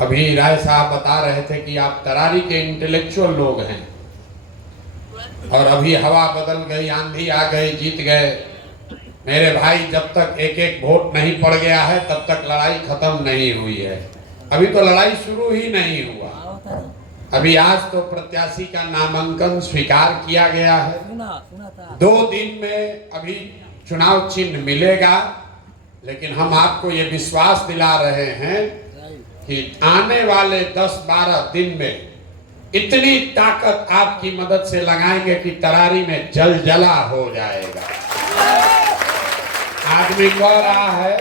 अभी राय साहब बता रहे थे कि आप तरारी के इंटेलेक्चुअल लोग हैं और अभी हवा बदल गई, आंधी आ गई, जीत गए। मेरे भाई, जब तक एक एक वोट नहीं पड़ गया है तब तक लड़ाई खत्म नहीं हुई है। अभी तो लड़ाई शुरू ही नहीं हुआ। अभी आज तो प्रत्याशी का नामांकन स्वीकार किया गया है। 2 दिन में अभी चुनाव चिन्ह मिलेगा, लेकिन हम आपको ये विश्वास दिला रहे हैं कि आने वाले 10-12 दिन में इतनी ताकत आपकी मदद से लगाएंगे कि तरारी में जलजला हो जाएगा। आदमी कह रहा है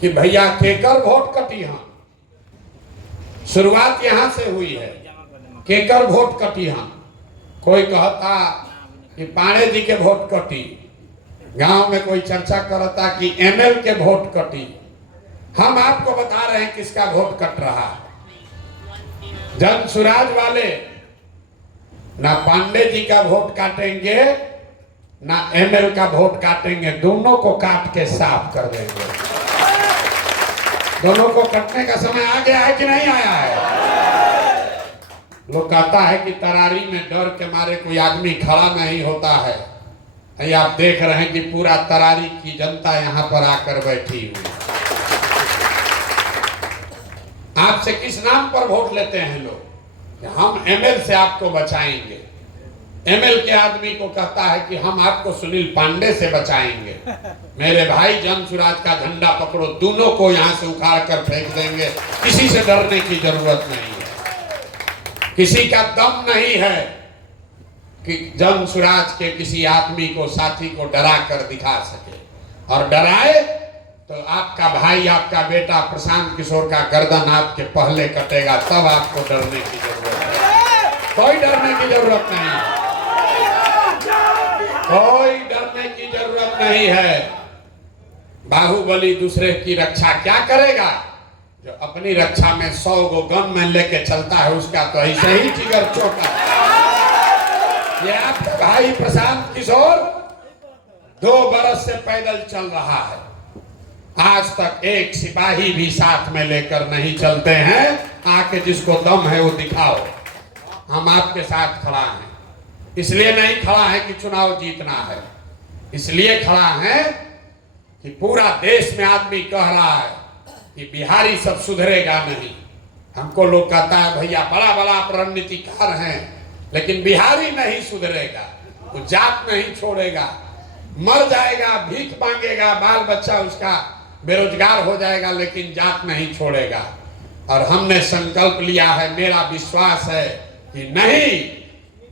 कि भैया केकर वोट कटी, हम शुरुआत यहां से हुई है, केकर वोट कटी। हम कोई कहता कि पाणे जी के वोट कटी, गांव में कोई चर्चा करता कि एमएल के वोट कटी। हम आपको बता रहे हैं किसका वोट कट रहा है। जन सुराज वाले ना पांडे जी का वोट काटेंगे ना एमएल का वोट काटेंगे, दोनों को काट के साफ कर देंगे। दोनों को कटने का समय आ गया है कि नहीं आया है? लोग कहता है कि तरारी में डर के मारे कोई आदमी खड़ा नहीं होता है। ये आप देख रहे हैं कि पूरा तरारी की जनता यहाँ पर आकर बैठी हुई। आपसे किस नाम पर वोट लेते हैं लोग? हम एमएल से आपको बचाएंगे। एमएल के आदमी को कहता है कि हम आपको सुनील पांडे से बचाएंगे। मेरे भाई, जन सुराज का झंडा पकड़ो, दोनों को यहाँ से उखाड़ कर फेंक देंगे। किसी से डरने की जरूरत नहीं है। किसी का दम नहीं है कि जन सुराज के किसी आदमी को, साथी को डरा कर दिखा सके। और डराए तो आपका भाई, आपका बेटा प्रशांत किशोर का गर्दन आपके पहले कटेगा, तब आपको डरने की जरूरत है। कोई डरने की जरूरत नहीं है। कोई डरने की जरूरत नहीं है। बाहुबली दूसरे की रक्षा क्या करेगा? जो अपनी रक्षा में 100 गो गन में लेके चलता है, उसका तो ऐसे ही जिगर छोटा। ये आपका भाई प्रशांत किशोर 2 बरस से पैदल चल रहा है। आज तक एक सिपाही भी साथ में लेकर नहीं चलते हैं। आके जिसको दम है वो दिखाओ। हम आपके साथ खड़ा हैं। इसलिए नहीं खड़ा है कि चुनाव जीतना है, इसलिए खड़ा है कि पूरा देश में आदमी कह रहा है कि बिहारी सब सुधरेगा नहीं। हमको लोग कहता है भैया बड़ा बड़ा रणनीतिकार हैं, लेकिन बिहारी नहीं सुधरेगा। वो जात नहीं छोड़ेगा, मर जाएगा, भीख मांगेगा, बाल बच्चा उसका बेरोजगार हो जाएगा, लेकिन जात नहीं छोड़ेगा। और हमने संकल्प लिया है, मेरा विश्वास है कि नहीं,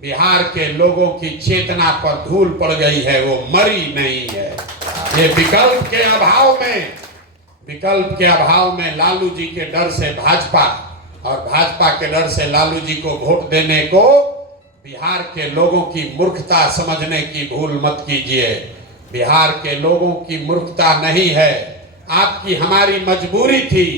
बिहार के लोगों की चेतना पर धूल पड़ गई है, वो मरी नहीं है। ये विकल्प के अभाव में लालू जी के डर से भाजपा और भाजपा के डर से लालू जी को वोट देने को बिहार के लोगों की मूर्खता समझने की भूल मत कीजिए। बिहार के लोगों की मूर्खता नहीं है, आपकी हमारी मजबूरी थी।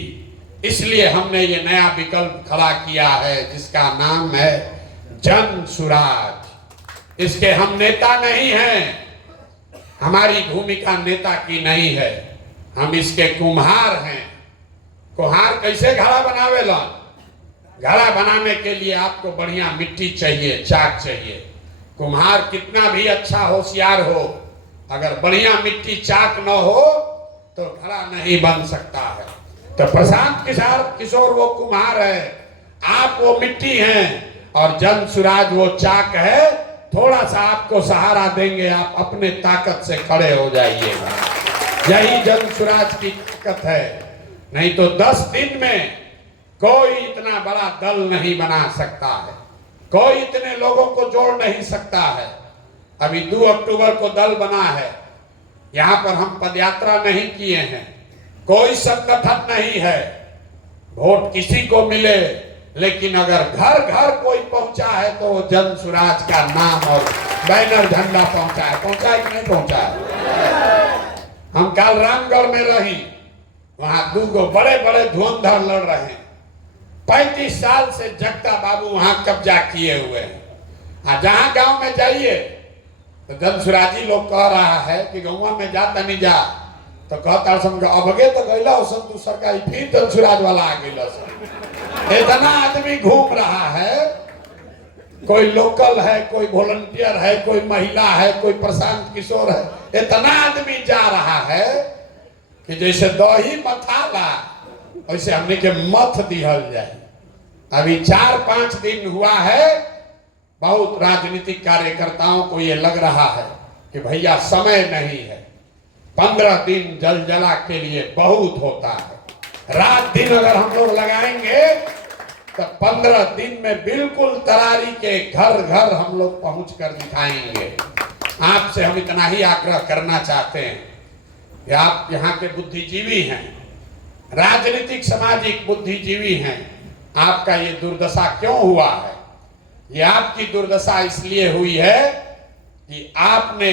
इसलिए हमने ये नया विकल्प खड़ा किया है जिसका नाम है जन सुराज। इसके हम नेता नहीं हैं, हमारी भूमिका नेता की नहीं है, हम इसके कुम्हार हैं। कुम्हार कैसे घड़ा बनावेला? घड़ा बनाने के लिए आपको बढ़िया मिट्टी चाहिए, चाक चाहिए। कुम्हार कितना भी अच्छा होशियार हो, अगर बढ़िया मिट्टी चाक न हो तो घड़ा नहीं बन सकता है। तो प्रशांत किशोर वो कुम्हार है, आप वो मिट्टी हैं और जन सुराज वो चाक है। थोड़ा सा आपको सहारा देंगे, आप अपने ताकत से खड़े हो जाइएगा। यही जन सुराज की ताकत है। नहीं तो 10 दिन में कोई इतना बड़ा दल नहीं बना सकता है, कोई इतने लोगों को जोड़ नहीं सकता है। अभी 2 अक्टूबर को दल बना है, यहाँ पर हम पदयात्रा नहीं किए हैं, कोई संगठन नहीं है। वोट किसी को मिले, लेकिन अगर घर घर कोई पहुंचा है तो जन सुराज का नाम और बैनर झंडा पहुंचा है कि नहीं पहुंचा है? हम कल रामगढ़ में रही, वहां 2 बड़े बड़े धुरंधर लड़ रहे हैं। 35 साल से जगता बाबू वहां कब्जा किए हुए हैं। जहां गांव में जाइए तो जन सुराजी लोग कह रहा है कि गाँव में जाता नहीं जा, तो कहता समझ अबगे तो गैला सन तू सरकारी फिर धनसुराज वाला आ गया सन। इतना आदमी घूम रहा है, कोई लोकल है, कोई वॉलंटियर है, कोई महिला है, कोई प्रशांत किशोर है, इतना आदमी जा रहा है कि जैसे दही मथाला वैसे हमने के मथ दिहल जाए। अभी 4-5 दिन हुआ है, बहुत राजनीतिक कार्यकर्ताओं को ये लग रहा है कि भैया समय नहीं है। 15 दिन जलजला के लिए बहुत होता है। रात दिन अगर हम लोग लगाएंगे तो 15 दिन में बिल्कुल तरारी के घर घर हम लोग पहुंच कर दिखाएंगे। आपसे हम इतना ही आग्रह करना चाहते हैं कि आप यहाँ के बुद्धिजीवी हैं, राजनीतिक सामाजिक बुद्धिजीवी हैं। आपका ये दुर्दशा क्यों हुआ है? ये आपकी दुर्दशा इसलिए हुई है कि आपने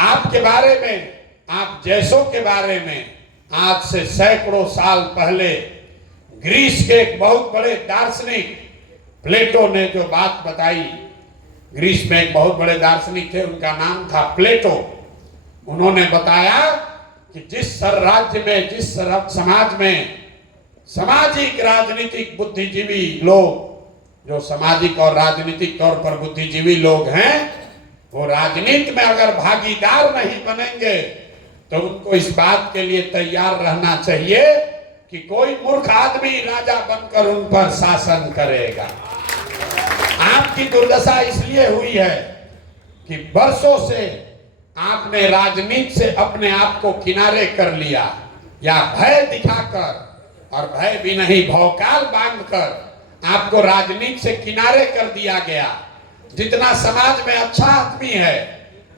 आपके बारे में, आप जैसों के बारे में आज से सैकड़ों साल पहले ग्रीस के एक बहुत बड़े दार्शनिक प्लेटो ने जो बात बताई। ग्रीस में एक बहुत बड़े दार्शनिक थे, उनका नाम था प्लेटो। उन्होंने बताया कि जिस राज्य में, जिस समाज में सामाजिक राजनीतिक बुद्धिजीवी लोग, जो सामाजिक और राजनीतिक तौर पर बुद्धिजीवी लोग हैं, वो राजनीति में अगर भागीदार नहीं बनेंगे तो उनको इस बात के लिए तैयार रहना चाहिए कि कोई मूर्ख आदमी राजा बनकर उन पर शासन करेगा। आपकी दुर्दशा इसलिए हुई है कि वर्षों से आपने राजनीति से अपने आप को किनारे कर लिया, या भय दिखाकर, और भय भी नहीं भौकाल बांधकर आपको राजनीति से किनारे कर दिया गया। जितना समाज में अच्छा आदमी है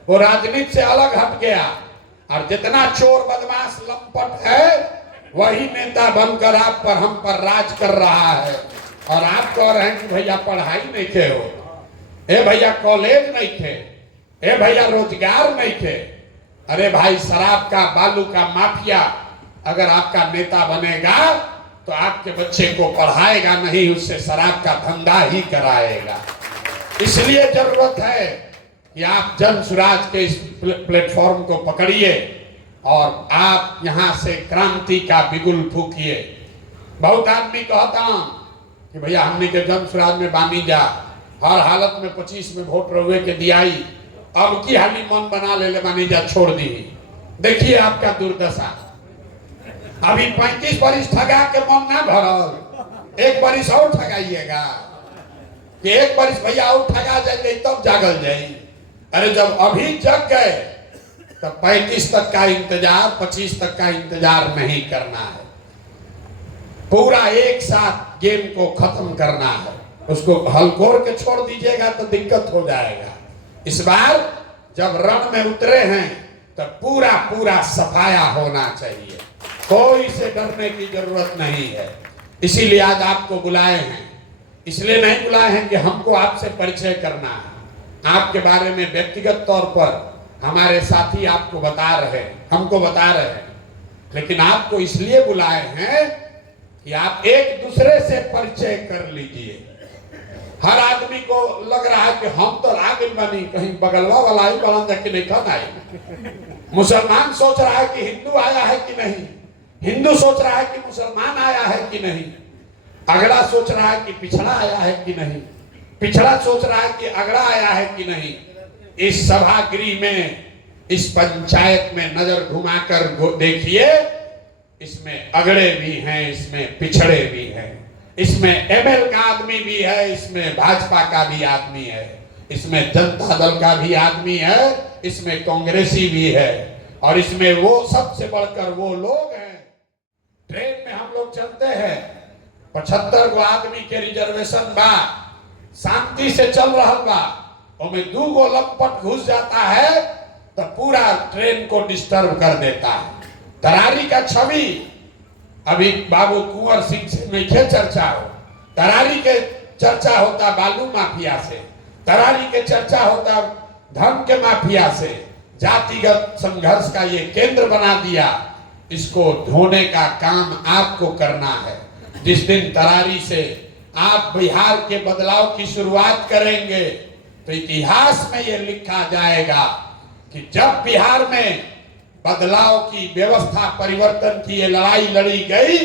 वो राजनीति से अलग हट गया, और जितना चोर बदमाश लंपट है वही नेता बनकर आप पर, हम पर राज कर रहा है। और आप कह रहे हैं कि भैया पढ़ाई नहीं थे, हो ए भैया कॉलेज नहीं थे, ए भैया रोजगार नहीं थे। अरे भाई शराब का, बालू का माफिया अगर आपका नेता बनेगा तो आपके बच्चे को पढ़ाएगा नहीं, उससे शराब का धंधा ही कराएगा। इसलिए जरूरत है कि आप जन सुराज के इस प्लेटफॉर्म को पकड़िए और आप यहां से क्रांति का बिगुल फूकिए। बहुत आदमी कहता कि भैया हमने के जन सुराज में बानी जा, हर हालत में 25 में वोट रहुए के दियाई, अब की हाली मन बना ले बानी जा, छोड़ दी। देखिए आपका दुर्दशा। अभी 35 बरिस ठगा के मन ना भरल, एक बरिस और ठगाइएगा कि एक बरिस भैया और ठगा जाए तब जागल जाए। अरे जब अभी जग गए तो 35 तक का इंतजार, 25 तक का इंतजार नहीं करना है। पूरा एक साथ गेम को खत्म करना है। उसको हलकोर के छोड़ दीजिएगा तो दिक्कत हो जाएगा। इस बार जब रण में उतरे हैं तो पूरा पूरा सफाया होना चाहिए, कोई से डरने की जरूरत नहीं है। इसीलिए आज आपको बुलाए हैं। इसलिए नहीं बुलाए हैं कि हमको आपसे परिचय करना है, आपके बारे में व्यक्तिगत तौर पर हमारे साथी आपको बता रहे हैं, हमको बता रहे हैं, लेकिन आपको इसलिए बुलाए हैं कि आप एक दूसरे से परिचय कर लीजिए। हर आदमी को लग रहा है कि हम तो आगे बनी, कहीं बगलवा वाला ही बना जाके देखा नहीं। मुसलमान सोच रहा है कि हिंदू आया है कि नहीं, हिंदू सोच रहा है कि मुसलमान आया है कि नहीं, अगला सोच रहा है कि पिछड़ा आया है कि नहीं, पिछड़ा सोच रहा है कि अगला आया है कि नहीं। इस सभागृह में, इस पंचायत में नजर घुमाकर देखिए, इसमें अगड़े भी हैं, इसमें पिछड़े भी हैं, इसमें एमएल का आदमी भी है, इसमें भाजपा का भी आदमी है, इसमें जनता दल का भी आदमी है, इसमें कांग्रेसी भी है, और इसमें वो सबसे बढ़कर वो लोग हैं। ट्रेन में हम लोग चलते हैं, 75 गो आदमी के रिजर्वेशन बा, शांति से चल रहा बा, उसमें 2 गो लंपट घुस जाता है तो पूरा ट्रेन को डिस्टर्ब कर देता है। तरारी का छवि अभी बाबू कुंवर सिंह से नहीं चर्चा हो, तरारी के चर्चा होता बालू माफिया से, तरारी के चर्चा होता धन के माफिया से। जातिगत संघर्ष का ये केंद्र बना दिया, इसको धोने का काम आपको करना है। जिस दिन तरारी से आप बिहार के बदलाव की शुरुआत करेंगे तो इतिहास में ये लिखा जाएगा कि जब बिहार में बदलाव की व्यवस्था परिवर्तन की ये लड़ाई लड़ी गई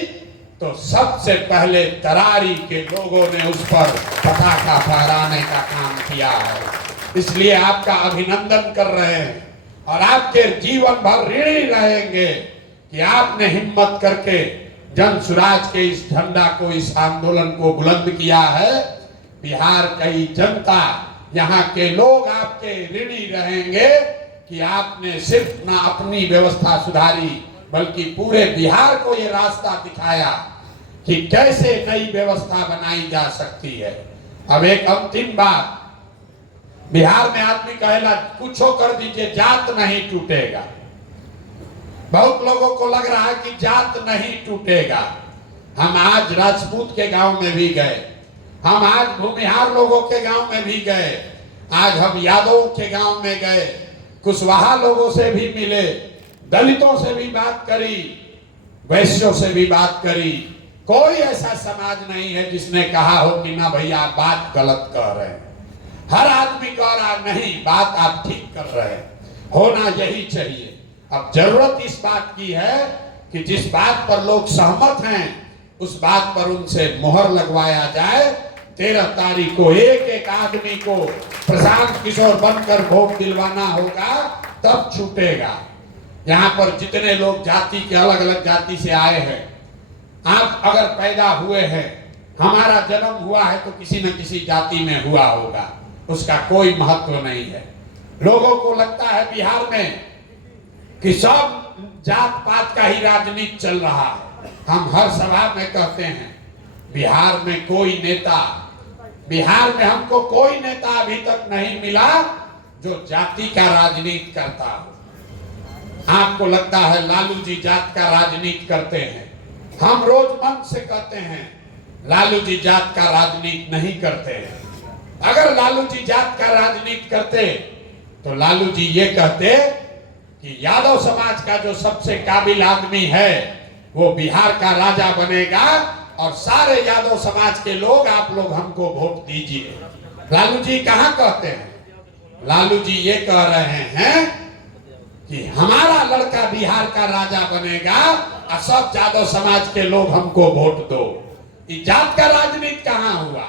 तो सबसे पहले तरारी के लोगों ने उस पर पटाखा फहराने का काम किया है। इसलिए आपका अभिनंदन कर रहे हैं और आपके जीवन भर ऋणी रहेंगे कि आपने हिम्मत करके जन सुराज के इस झंडा को, इस आंदोलन को बुलंद किया है। बिहार की जनता, यहाँ के लोग आपके ऋणी रहेंगे कि आपने सिर्फ ना अपनी व्यवस्था सुधारी बल्कि पूरे बिहार को ये रास्ता दिखाया कि कैसे नई व्यवस्था बनाई जा सकती है। अब एक अंतिम बात, बिहार में आदमी कहेला कुछो कर दीजिए, जात नहीं टूटेगा। बहुत लोगों को लग रहा है कि जात नहीं टूटेगा। हम आज राजपूत के गांव में भी गए, हम आज भूमिहार लोगों के गांव में भी गए, आज हम यादवों के गांव में गए, कुशवाहा लोगों से भी मिले, दलितों से भी बात करी, वैश्यों से भी बात करी। कोई ऐसा समाज नहीं है जिसने कहा हो कि ना भैया आप बात गलत कह रहे हैं। हर आदमी कह रहा नहीं, बात आप ठीक कर रहे हैं, होना यही चाहिए। अब जरूरत इस बात की है कि जिस बात पर लोग सहमत हैं उस बात पर उनसे मोहर लगवाया जाए। 13 तारीख को एक एक आदमी को प्रशांत किशोर बनकर वोट दिलवाना होगा, तब छूटेगा। यहाँ पर जितने लोग जाति के, अलग अलग जाति से आए हैं, आप अगर पैदा हुए हैं, हमारा जन्म हुआ है तो किसी न किसी जाति में हुआ होगा, उसका कोई महत्व नहीं है। लोगों को लगता है बिहार में कि सब जात पात का ही राजनीति चल रहा है। हम हर सभा में कहते हैं बिहार में कोई नेता, बिहार में हमको कोई नेता अभी तक नहीं मिला जो जाति का राजनीति करता हो। आपको लगता है लालू जी जात का राजनीति करते हैं, हम रोज मन से कहते हैं लालू जी जात का राजनीति नहीं करते हैं। अगर लालू जी जात का राजनीति करते तो लालू जी ये कहते कि यादव समाज का जो सबसे काबिल आदमी है वो बिहार का राजा बनेगा और सारे यादव समाज के लोग, आप लोग हमको वोट दीजिए। लालू जी कहाँ कहते हैं? लालू जी ये कह रहे हैं कि हमारा लड़का बिहार का राजा बनेगा और सब यादव समाज के लोग हमको वोट दो। ये जात का राजनीति कहाँ हुआ?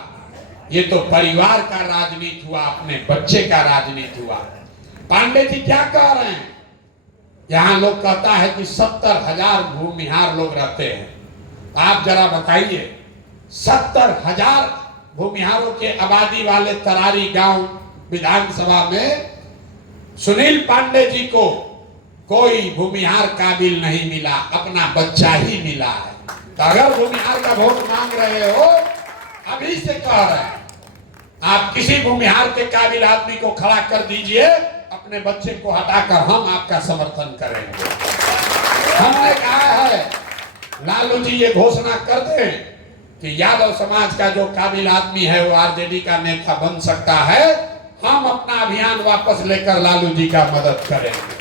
ये तो परिवार का राजनीति हुआ, अपने बच्चे का राजनीति हुआ। पांडे जी क्या कह रहे हैं? यहाँ लोग कहता है कि 70,000 भूमिहार लोग रहते हैं। आप जरा बताइए, 70,000 भूमिहारों के आबादी वाले तरारी गांव विधानसभा में सुनील पांडे जी को कोई भूमिहार काबिल नहीं मिला, अपना बच्चा ही मिला है। तो अगर भूमिहार का वोट मांग रहे हो, अभी से कह रहे हैं, आप किसी भूमिहार के काबिल आदमी को खड़ा कर दीजिए, अपने बच्चे को हटाकर हम आपका समर्थन करेंगे। हमने कहा है लालू जी ये घोषणा कर दें कि यादव समाज का जो काबिल आदमी है वो आरजेडी का नेता बन सकता है, हम अपना अभियान वापस लेकर लालू जी का मदद करेंगे।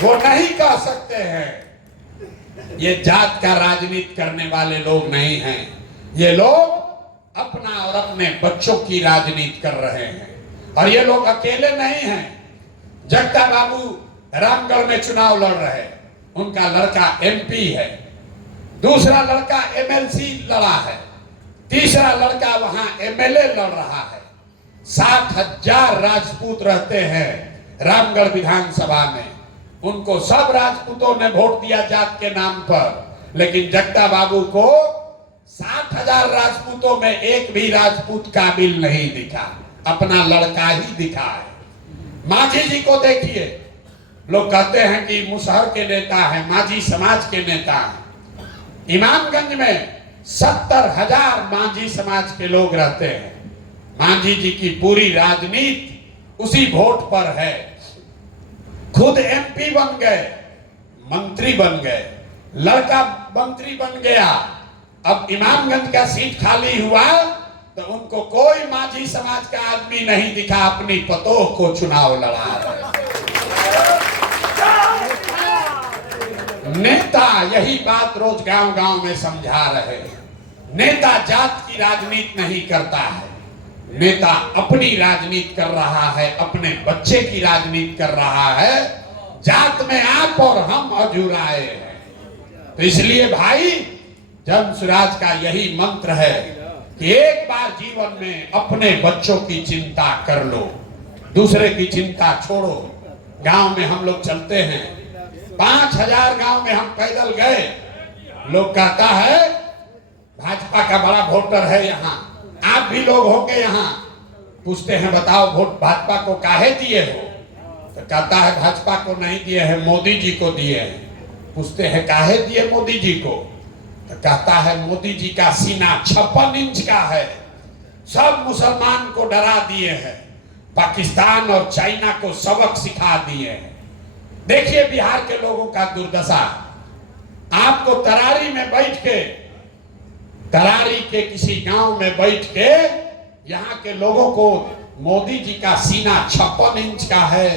वो नहीं कह सकते हैं ये जात का राजनीति करने वाले लोग नहीं हैं, ये लोग अपना और अपने बच्चों की राजनीति कर रहे हैं। और ये लोग अकेले नहीं हैं। जगता बाबू रामगढ़ में चुनाव लड़ रहे, उनका लड़का एमपी है, दूसरा लड़का एमएलसी लड़ा है, तीसरा लड़का वहां एमएलए लड़ रहा है। 60,000 राजपूत रहते हैं रामगढ़ विधानसभा में, उनको सब राजपूतों ने वोट दिया जात के नाम पर, लेकिन जगता बाबू को 60,000 राजपूतों में एक भी राजपूत काबिल नहीं दिखा, अपना लड़का ही दिखा है। माझी जी को देखिए, लोग कहते हैं कि मुसहर के नेता है, माझी समाज के नेता है। इमामगंज में 70,000 माझी समाज के लोग रहते हैं। माझी जी की पूरी राजनीति उसी वोट पर है। खुद एमपी बन गए, मंत्री बन गए, लड़का मंत्री बन गया। अब इमामगंज का सीट खाली हुआ तो उनको कोई माझी समाज का आदमी नहीं दिखा, अपनी पतोह को चुनाव लड़ा रहे। नेता यही बात रोज गांव गांव में समझा रहे हैं। नेता जात की राजनीति नहीं करता है, नेता अपनी राजनीति कर रहा है, अपने बच्चे की राजनीति कर रहा है। जात में आप और हम अजुराए हैं। तो इसलिए भाई जन स्वराज का यही मंत्र है कि एक बार जीवन में अपने बच्चों की चिंता कर लो, दूसरे की चिंता छोड़ो। गांव में हम लोग चलते हैं, 5000 गांव में हम पैदल गए। लोग कहता है भाजपा का बड़ा वोटर है यहाँ, आप भी लोग होंगे यहाँ। पूछते हैं बताओ वोट भाजपा को काहे दिए हो? तो कहता है भाजपा को नहीं दिए हैं, मोदी जी को दिए हैं। पूछते हैं काहे दिए मोदी जी को? तो कहता है मोदी जी का सीना 56 इंच का है, सब मुसलमान को डरा दिए हैं, पाकिस्तान और चाइना को सबक सिखा दिए हैं। देखिए बिहार के लोगों का दुर्दशा। आपको तरारी में बैठ के, तरारी के किसी गांव में बैठ के यहाँ के लोगों को मोदी जी का सीना 56 इंच का है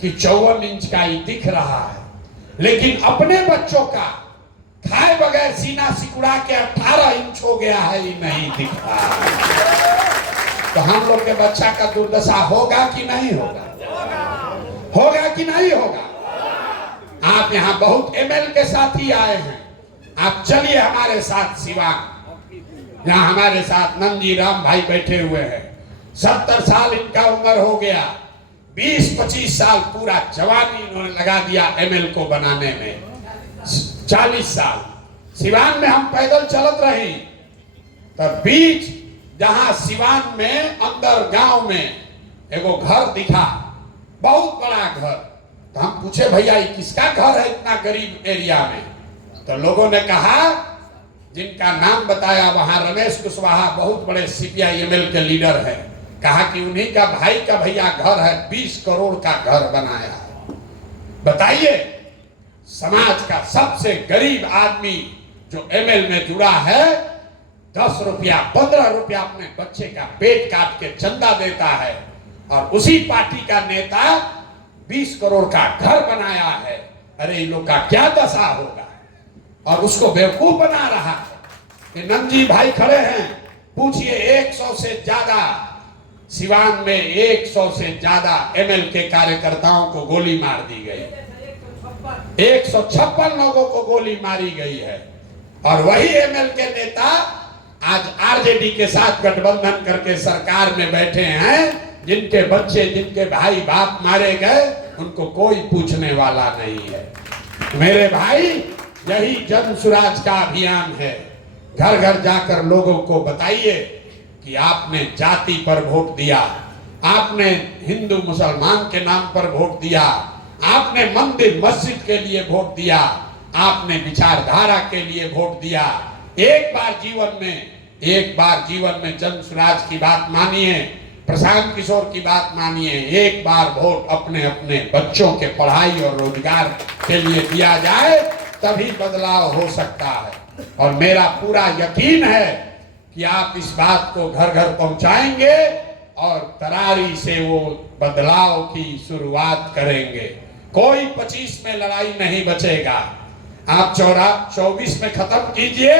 कि 54 इंच का ही दिख रहा है, लेकिन अपने बच्चों का खाए बगैर सीना सिकुड़ा के 18 इंच हो गया है, ही नहीं दिख रहा है। तो हम लोग के बच्चा का दुर्दशा होगा कि नहीं होगा? होगा कि नहीं होगा? आप यहाँ बहुत एमएल के साथ ही आए हैं, आप चलिए हमारे साथ सिवान। यहाँ हमारे साथ नंदी राम भाई बैठे हुए हैं, 70 साल इनका उम्र हो गया, 20-25 साल पूरा जवानी इन्होंने लगा दिया एमएल को बनाने में। 40 साल सिवान में हम पैदल चलत रही, तब बीच जहां सिवान में अंदर गांव में एगो घर दिखा, बहुत बड़ा घर। तो हम पूछे भैया ये किसका घर है इतना गरीब एरिया में? तो लोगों ने कहा, जिनका नाम बताया वहां रमेश कुशवाहा बहुत बड़े सीपीआई एमएल के लीडर हैं, कहा कि उन्हीं का भाई का भैया घर है, 20 करोड़ का घर बनाया है। बताइए समाज का सबसे गरीब आदमी जो एमएल में जुड़ा है, 10 रुपया 15 रुपया अपने बच्चे का पेट काट के चंदा देता है, और उसी पार्टी का नेता 20 करोड़ का घर बनाया है। अरे इन लोग का क्या दशा होगा? और उसको बेवकूफ बना रहा है। नंदी भाई खड़े हैं, पूछिए 100 से ज्यादा सिवान में 100 से ज्यादा एमएल के कार्यकर्ताओं को गोली मार दी गई, 156 लोगों को गोली मारी गई है। और वही एमएल के नेता आज आरजेडी के साथ गठबंधन करके सरकार में बैठे हैं, जिनके बच्चे जिनके भाई बाप मारे गए उनको कोई पूछने वाला नहीं है। मेरे भाई यही जन स्वराज का अभियान है। घर घर जाकर लोगों को बताइए कि आपने जाति पर वोट दिया, आपने हिंदू मुसलमान के नाम पर वोट दिया, आपने मंदिर मस्जिद के लिए वोट दिया, आपने विचारधारा के लिए वोट दिया। एक बार जीवन में जन स्वराज की बात मानिए, प्रशांत किशोर की बात मानिए। एक बार वोट अपने अपने बच्चों के पढ़ाई और रोजगार के लिए दिया जाए, तभी बदलाव हो सकता है। और मेरा पूरा यकीन है कि आप इस बात को घर घर पहुंचाएंगे और तरारी से वो बदलाव की शुरुआत करेंगे। कोई 25 में लड़ाई नहीं बचेगा। आप 24 में खत्म कीजिए,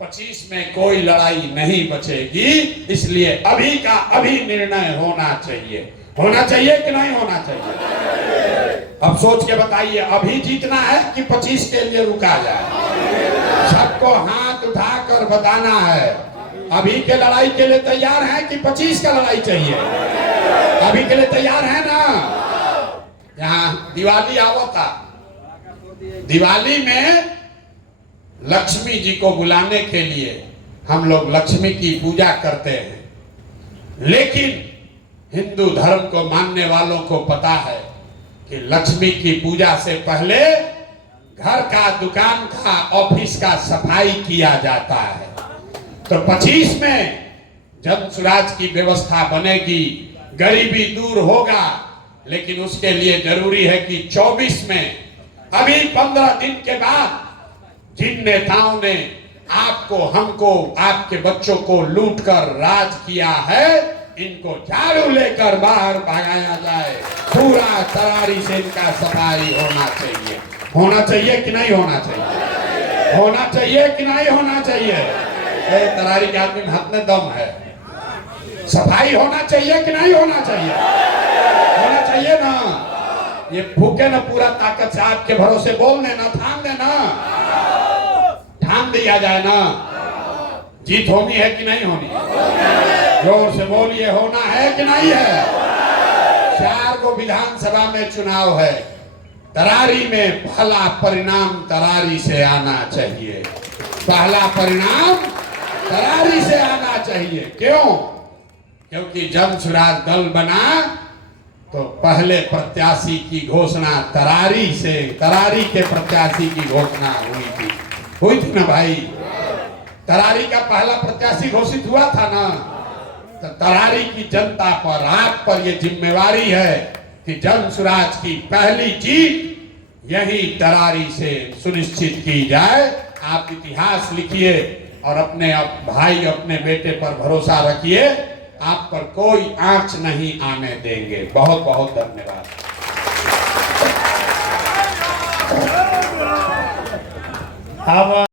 25 में कोई लड़ाई नहीं बचेगी। इसलिए अभी का अभी निर्णय होना चाहिए। होना चाहिए कि नहीं होना चाहिए? अब सोच के बताइए, अभी जीतना है कि 25 के लिए रुका जाए? सबको हाथ उठाकर बताना है, अभी के लड़ाई के लिए तैयार है कि 25 का लड़ाई चाहिए? अभी के लिए तैयार है ना? यहाँ दिवाली आवता, दिवाली में लक्ष्मी जी को बुलाने के लिए हम लोग लक्ष्मी की पूजा करते हैं, लेकिन हिंदू धर्म को मानने वालों को पता है कि लक्ष्मी की पूजा से पहले घर का, दुकान का, ऑफिस का सफाई किया जाता है। तो 25 में जन स्वराज की व्यवस्था बनेगी, गरीबी दूर होगा, लेकिन उसके लिए जरूरी है कि 24 में, अभी 15 दिन के बाद जिन नेताओं ने आपको, हमको, आपके बच्चों को लूटकर राज किया है, इनको झाड़ू लेकर बाहर भगाया जाए। पूरा तरारी से इनका सफाई होना चाहिए। होना चाहिए कि नहीं होना चाहिए? होना चाहिए कि नहीं होना चाहिए? तरारी के आदमी में हाथ में दम है। सफाई होना चाहिए कि नहीं होना चाहिए? होना चाहिए ना। ये फूके ना पूरा ताकत से आपके भरोसे बोल देना, थाम देना, थाम दिया जाए ना। जीत होनी है कि नहीं होनी? जोर से बोलिए, होना है कि नहीं है? 4 गो विधानसभा में चुनाव है। तरारी में पहला परिणाम तरारी से आना चाहिए। पहला परिणाम तरारी से आना चाहिए। क्यों? क्योंकि जन सुराज दल बना तो पहले प्रत्याशी की घोषणा तरारी से, तरारी के प्रत्याशी की घोषणा हुई थी ना भाई। तरारी का पहला प्रत्याशी घोषित हुआ था ना। तो तरारी की जनता पर, आप पर यह जिम्मेवारी है कि जन सुराज की पहली जीत यही तरारी से सुनिश्चित की जाए। आप इतिहास लिखिए और अपने भाई, अपने बेटे पर भरोसा रखिए। आप पर कोई आंच नहीं आने देंगे। बहुत बहुत धन्यवाद। अब